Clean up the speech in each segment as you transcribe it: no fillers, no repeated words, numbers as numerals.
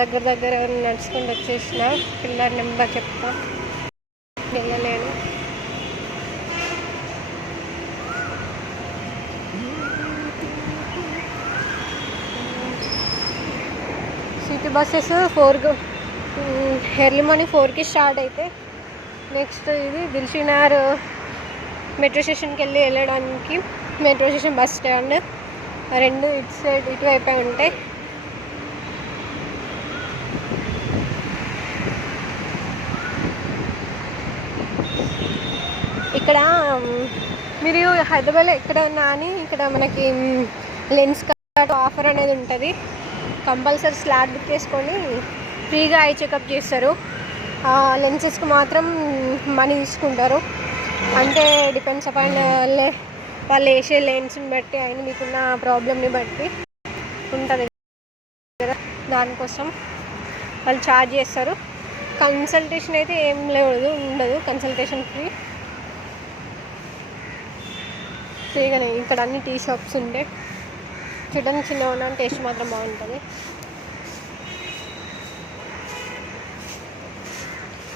దగ్గర దగ్గర నడుచుకుంటూ వచ్చేసిన. పిల్లర్ నెంబర్ చెప్తా, వెళ్ళలేను. సిటీ బస్సెస్ 4 ఎర్లీ మార్నింగ్ 4కి స్టార్ట్ అయితే నెక్స్ట్ ఇది దిల్షుఖ్నగర్ మెట్రో స్టేషన్కి వెళ్ళడానికి మెట్రో స్టేషన్ బస్ స్టాండ్ రెండు ఇటు సైడ్ ఇటువైపే ఉంటాయి. ఇక్కడ మీరు హైదరాబాద్లో ఎక్కడ ఉన్నా అని ఇక్కడ మనకి లెన్స్ కార్డ్ ఆఫర్ అనేది ఉంటుంది. కంపల్సరీ స్లాట్ బుక్ చేసుకొని ఫ్రీగా ఐ చెకప్ చేస్తారు. లెన్సెస్కి మాత్రం మనీ తీసుకుంటారు. అంటే డిపెండ్స్ అపాన్ వాళ్ళు వేసే లెన్స్ని బట్టి అయిన మీకున్న ప్రాబ్లమ్ని బట్టి ఉంటుంది కదా, దానికోసం వాళ్ళు ఛార్జ్ చేస్తారు. కన్సల్టేషన్ అయితే ఏం ఉండదు, కన్సల్టేషన్ ఫ్రీగానే. ఇక్కడ అన్ని టీ షాప్స్ ఉంటాయి. చూడడానికి చిన్నగా ఉన్న టేస్ట్ మాత్రం బాగుంటుంది.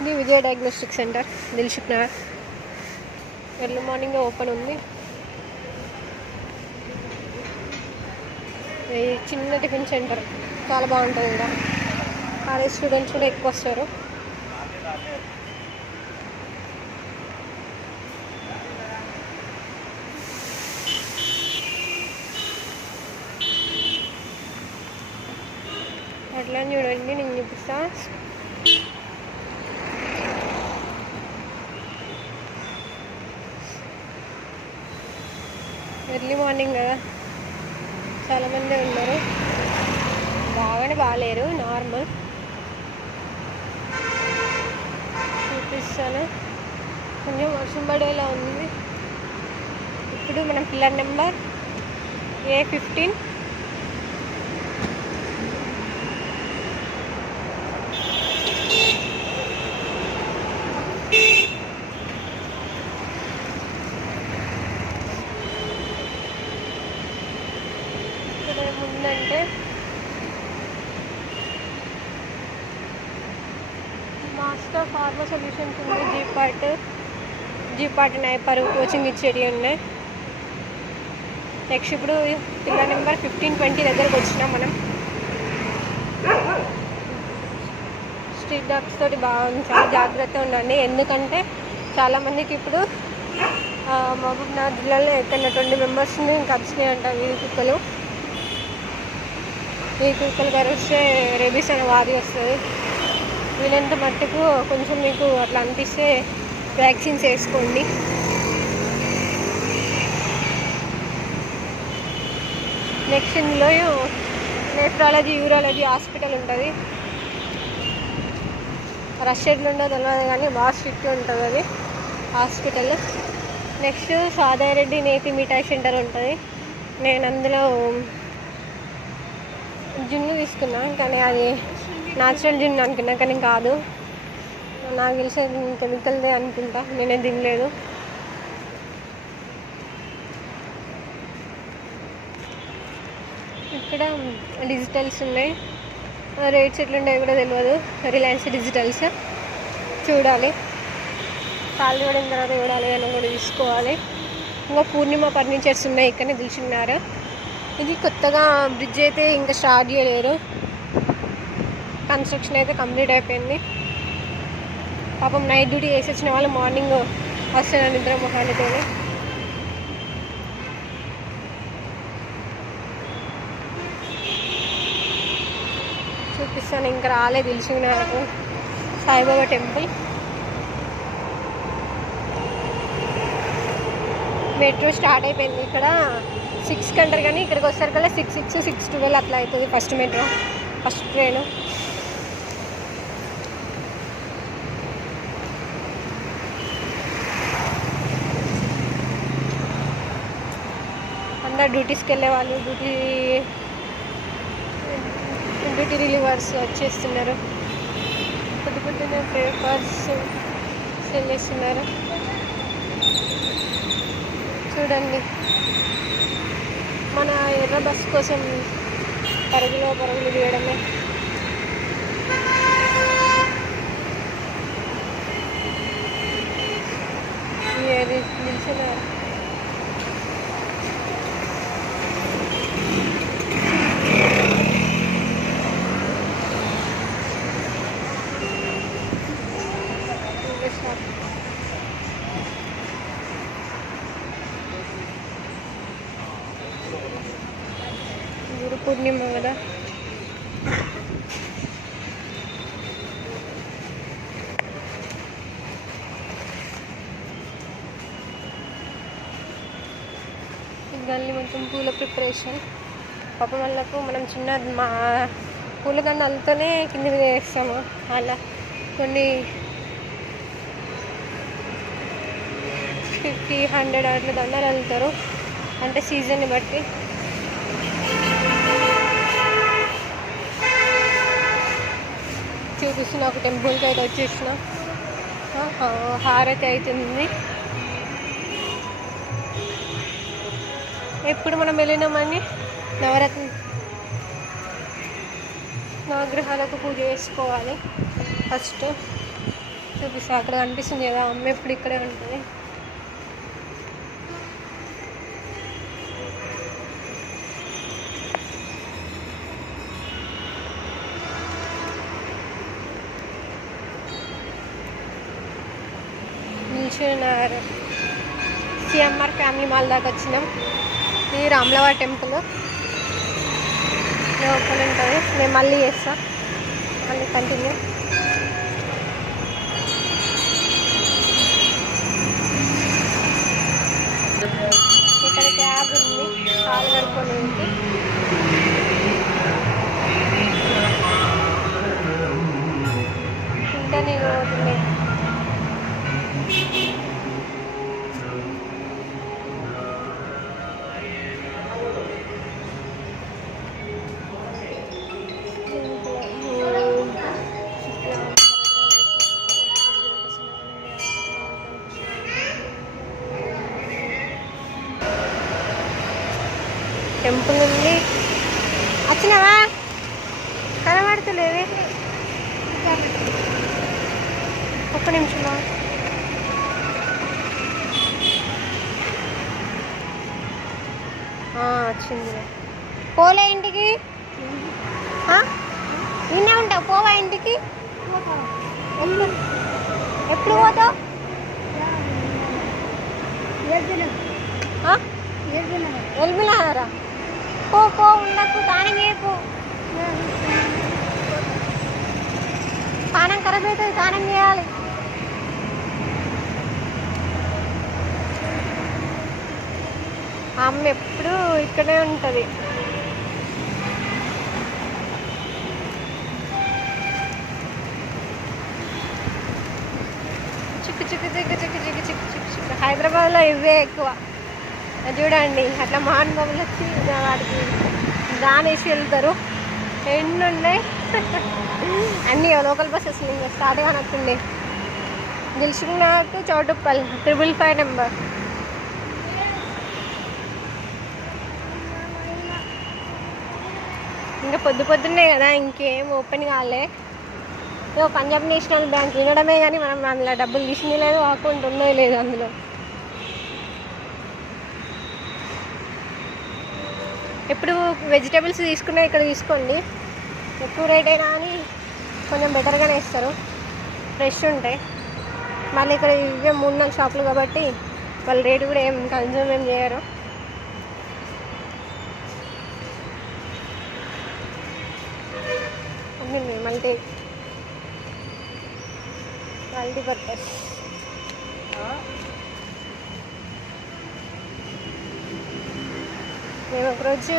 ఇది Vijaya diagnostic centre Dilsukhnagar. Early morning open ఉంది. చిన్న టిఫిన్ సెంటర్ చాలా బాగుంటుంది. ఇక్కడ కాలేజ్ స్టూడెంట్స్ కూడా ఎక్కువ వస్తారు. అట్లా చూడండి, నేను చూపిస్తా. ఎర్లీ మార్నింగ్ కదా, చాలామంది ఉన్నారు. బాగానే బాగాలేరు, నార్మల్. చూపిస్తాను. కొంచెం వర్షం పడేలా ఉంది. ఇప్పుడు మనం పిల్లర్ నెంబర్ A15 ముందంటే మాస్టర్ ఫార్మా సొల్యూషన్స్ ఉంది. జీపార్ట్ నైపర్ కోచింగ్ ఇచ్చేటి ఉన్నాయి. నెక్స్ట్ ఇప్పుడు పిల్లర్ నెంబర్ 1520 దగ్గరకు వచ్చినాం మనం. స్ట్రీట్ డాగ్స్ తోటి చాలా జాగ్రత్తగా ఉండండి. ఎందుకంటే చాలామందికి ఇప్పుడు మహబూబ్నగర్ జిల్లాలో ఎక్కడ 20 మెంబర్స్ని కలిసినాయి అంట ఈ కుక్కలు కరిస్తే రేబీస్ అనే వ్యాధి వస్తుంది. వీలంత మట్టుకు కొంచెం మీకు అట్లా అనిపిస్తే వ్యాక్సిన్స్ వేసుకోండి. నెక్స్ట్ ఇందులో నెఫ్రాలజీ యూరాలజీ హాస్పిటల్ ఉంటుంది. రష్ ఎట్లుండో తెలియదు కానీ బాగా స్ట్రిక్ట్ ఉంటుంది అది హాస్పిటల్. నెక్స్ట్ సాదారెడ్డి నేతి మిఠాయి సెంటర్ ఉంటుంది. నేను అందులో జున్ను తీసుకున్నా, కానీ అది న్యాచురల్ జున్ను అనుకున్నా, కానీ కాదు. నాకు తెలిసి కెమికల్దే అనుకుంటా, నేనే తినలేదు. ఇక్కడ డిజిటల్స్ ఉన్నాయి. రేట్స్ ఎట్లుంటాయో కూడా తెలియదు. రిలయన్స్ డిజిటల్స్ చూడాలి. సాలరీ పడిన తర్వాత చూడాలి అని కూడా తీసుకోవాలి. ఇంకా పూర్ణిమ ఫర్నిచర్స్ ఉన్నాయి. ఇక్కడనే దిల్షుఖ్నగర్. ఇది కొత్తగా బ్రిడ్జ్ అయితే ఇంకా స్టార్ట్ చేయలేరు. కన్స్ట్రక్షన్ అయితే కంప్లీట్ అయిపోయింది. పాపం నైట్ డ్యూటీ వేసి వచ్చిన వాళ్ళు మార్నింగ్ వస్తున్నారు నిద్ర మొహాలతో. చూపిస్తాను. ఇంకా రాలేదు దిల్షుఖ్నగర్కు సాయిబాబా టెంపుల్. మెట్రో స్టార్ట్ అయిపోయింది. ఇక్కడ 6 అంటారు కానీ ఇక్కడికి వచ్చేసరికల్లా 6:06, 6:12 అట్లా అవుతుంది. First train. అందరు డ్యూటీస్కి వెళ్ళే వాళ్ళు, డ్యూటీ రిలీవర్స్ వచ్చేస్తున్నారు. పొద్దున్నే పేపర్స్ సెల్ చేస్తున్నారు. చూడండి, మన ఎర్ర బస్ కోసం పరుగులు తీయడమే. నిల్చున్నారు. గురు పూర్ణిమ కదా. గల్లి మొత్తం పూల ప్రిపరేషన్. పాప వాళ్ళకు మనం చిన్న మా పూలదండలతోనే కింద మీద వేస్తాము. అలా కొన్ని 50-100 అట్లా దండలు వెళ్తారు, అంటే సీజన్ని బట్టి. చూపిస్తున్న ఒక టెంపుల్కి అయితే వచ్చేసిన, హారతి అవుతుంది. ఎప్పుడు మనం వెళ్ళినామని నవగ్రహాలకు పూజ చేసుకోవాలి. ఫస్ట్ చూపిస్తా, అక్కడ కనిపిస్తుంది కదా అమ్మ ఎప్పుడు ఇక్కడే ఉంటుంది. నిల్చున్నారు. సిఎంఆర్ ఫ్యామిలీ మాల్ దాకా వచ్చినాం. ఇది రామ్లవారి టెంపుల్ లోపల ఉంటుంది. నేను మళ్ళీ చేస్తాను, మళ్ళీ కంటిన్యూ. ఇక్కడ క్యాబ్ ఉంది కాలు కడుక్కోడానికి. ఇంకా నేను పోతున్నాయి. టెంపుల్ ఉంది. వచ్చినావా? కనబడతలేవే. ఒక్క నిమిషమా. వచ్చింది. పోలే ఇంటికి? నిన్నే ఉంటావు, పోవా ఇంటికి? ఎప్పుడు పోతావు? ఎల్బినారా? పో ఉండకు, తానం చేయకు. పానం ఖరాబ్ అవుతుంది, తానం చేయాలి. అమ్మ ఎప్పుడు ఇక్కడే ఉంటుంది. చిక్కు చిక్కు చిక్కు చిక్కు చిక్కు చిక్కు చిక్కు చిక్కు. హైదరాబాద్లో ఇవే ఎక్కువ. చూడండి, అట్లా మహానుభావులు వచ్చి వాటికి దానేసి వెళ్తారు. ఎన్ని ఉన్నాయి అన్నీ. లోకల్ బస్సెస్ ఇంకా స్టార్ట్ కానట్టుండే. Dilsukhnagar to Choutuppal 555 number. ఇంకా పొద్దున్నే కదా, ఇంకేం ఓపెన్ కాలే. పంజాబ్ నేషనల్ బ్యాంక్ వినడమే కానీ మనం అందులో డబ్బులు తీసింది లేదు, అకౌంట్ ఉన్నది లేదు అందులో. ఎప్పుడు వెజిటేబుల్స్ తీసుకున్నా ఇక్కడ తీసుకోండి. ఎక్కువ రేట్ అయినా కానీ కొంచెం బెటర్గానే ఇస్తారు, ఫ్రెష్ ఉంటాయి. మళ్ళీ ఇక్కడ ఇవే 3-4 షాపులు కాబట్టి వాళ్ళ రేటు కూడా ఏం కన్జ్యూమ్ ఏం చేయరు. మల్టీపర్పస్. మేము ఒకరోజు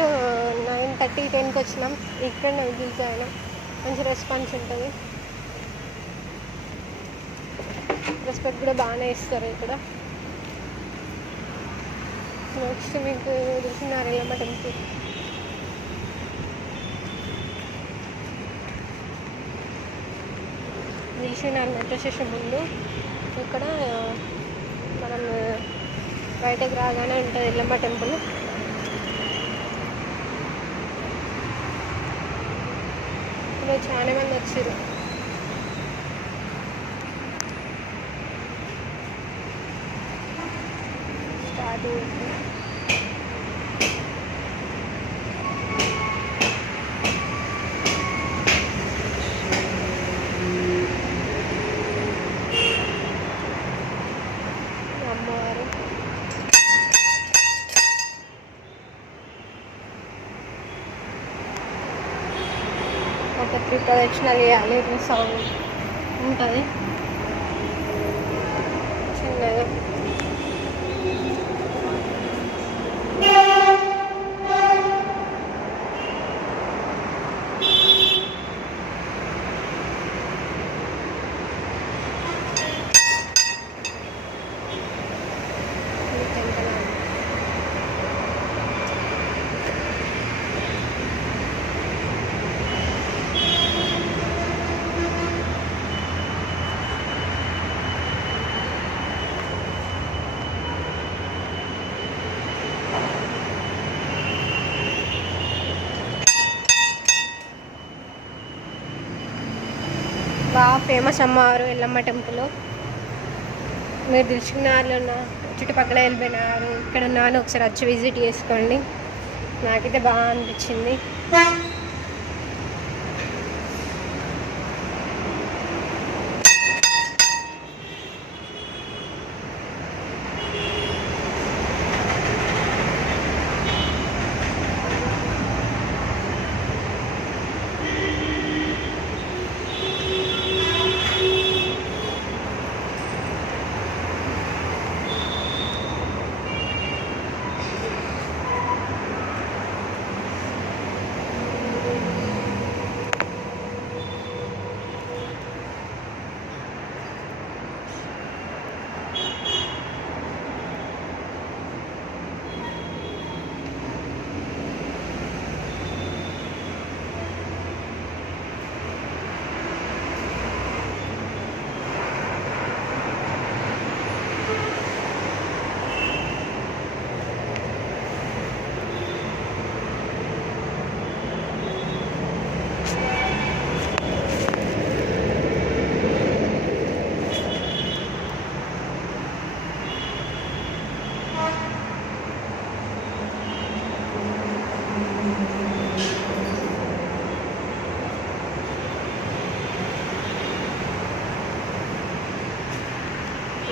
9:30-10కి వచ్చినాం. ఇక్కడ విజిల్స్ అయినాం. మంచి రెస్పాన్స్ ఉంటుంది, రెస్పెక్ట్ కూడా బాగానే ఇస్తారు ఇక్కడ. నెక్స్ట్ మీకు తెలిసిన Yellamma temple. Dilsukhnagar metro station ముందు ఇక్కడ మనం బయటకు రాగానే ఉంటుంది ఎల్లమ్మ టెంపుల్. చాలా మంది వచ్చారు. స్టార్ట్ అమ్మవారు ఒక 3 ప్రదక్షిణాలు వేయాలి. సౌండ్ ఉంటుంది చిన్నగా. బాగా ఫేమస్ అమ్మవారు ఎల్లమ్మ టెంపుల్. మీరు దిల్సుకున్నారులో ఉన్న చుట్టుపక్కల వెళ్ళిపోయినారు, ఇక్కడ ఉన్నాను, ఒకసారి వచ్చి విజిట్ చేసుకోండి. నాకైతే బాగా అనిపించింది.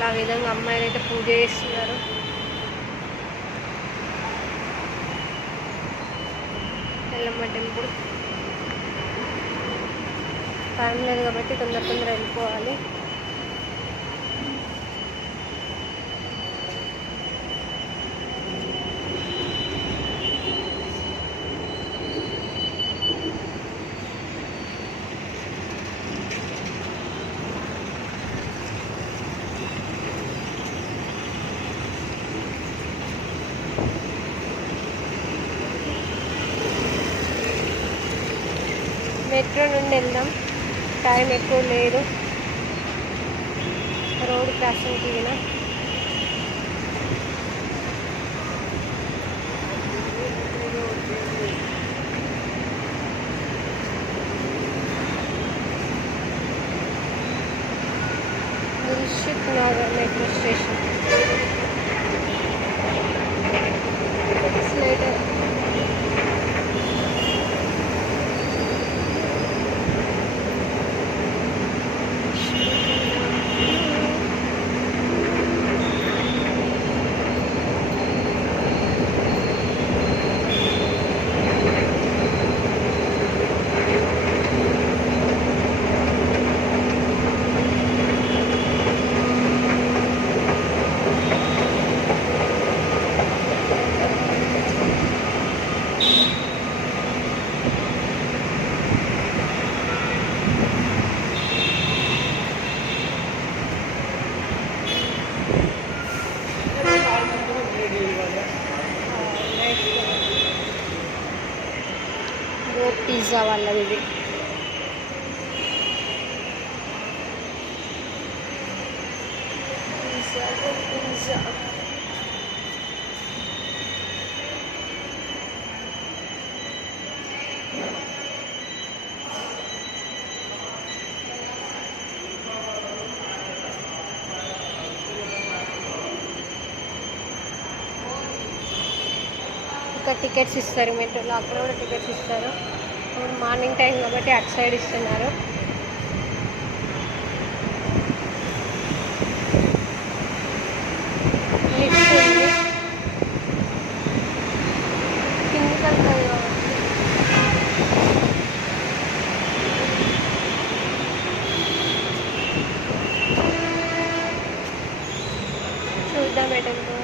ఆ విధంగా అమ్మాయిలు అయితే పూజ చేస్తున్నారు. ఎల్లమ్మ టెంపుల్ టైం లేదు కాబట్టి తొందర వెళ్ళిపోవాలి. మెట్రో నుండి వెళ్దాం, టైం ఎక్కువ లేదు. రోడ్ క్రాసింగ్కి దిగిన Dilsukh Nagar metro station. Later pizza వాళ్ళది ఇది. పిజ్జా అక్కడ టికెట్స్ ఇస్తారు, మెట్రోలో అక్కడ కూడా టికెట్స్ ఇస్తారు. ఇప్పుడు మార్నింగ్ టైం కాబట్టి అటు సైడ్ ఇస్తున్నారు. లిఫ్ట్ ఉంది, కిందికి వెళ్తుంది కాబట్టి చూద్దాం ఎటెంతో.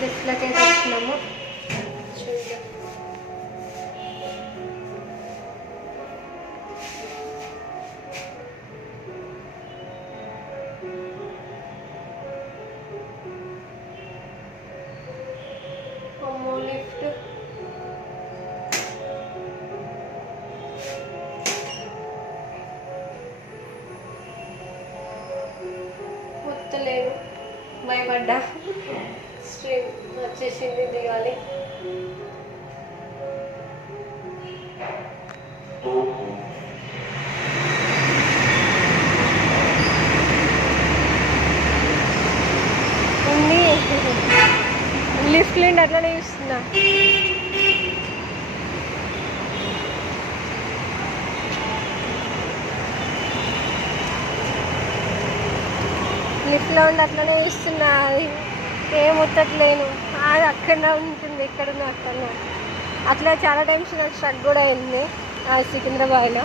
లిఫ్ట్లకైతే వచ్చినాము, చూద్దాం. అమ్మో లిఫ్ట్ వస్తలేదు, భయపడ్డా. స్ట్రీమ్ వచ్చేసింది, దిగాలి. ఉంది లిఫ్ట్ లేండి, అట్లనే చూస్తున్నా. లిఫ్ట్లో ఉండి అట్లనే చూస్తున్నా, అది ఏం ముట్టట్లేను. అది అక్కడనే ఉంటుంది, ఎక్కడున్నా అక్కడనే. అట్లా చాలా టైమ్స్ నాకు స్ట్రక్ కూడా అయింది సికింద్రాబాద్లో.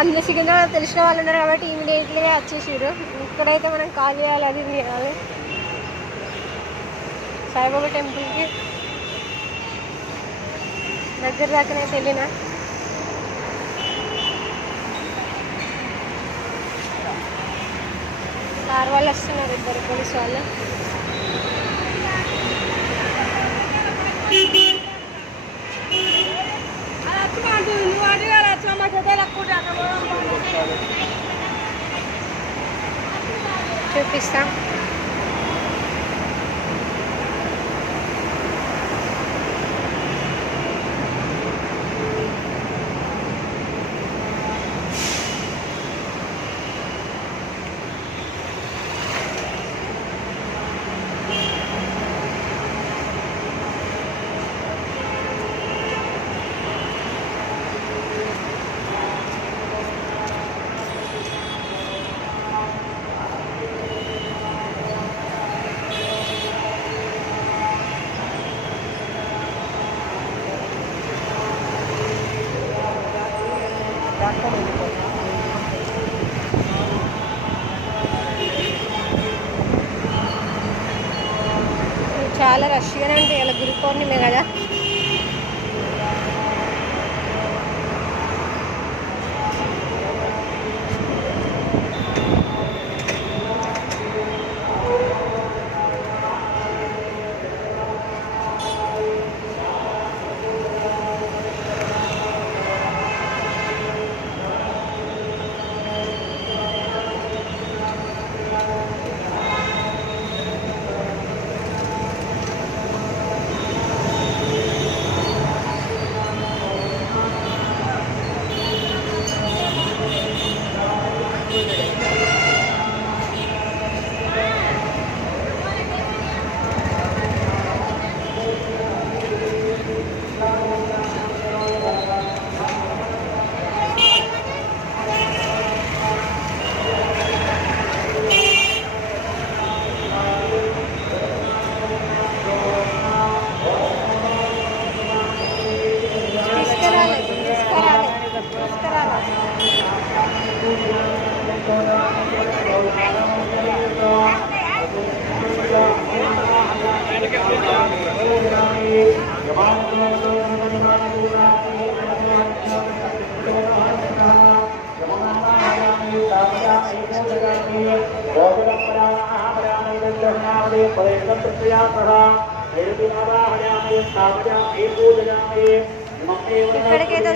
అందులో సికింద్రాబాద్ తెలిసిన వాళ్ళు ఉన్నారు కాబట్టి ఇమీడియట్లీగా వచ్చేసారు. ఇక్కడైతే మనం కాల్ చేయాలి, అది చేయాలి. సాయిబాబా టెంపుల్కి దగ్గర దాకానైతే వెళ్ళిన. సార్ వాళ్ళు వస్తున్నారు, ఇద్దరు పోలీసు వాళ్ళు. చూపిస్తా. చాలా రష్గానే ఉంటాయి, ఇలా గురు పౌర్ణిమే కదా. ఇక్కడికైతే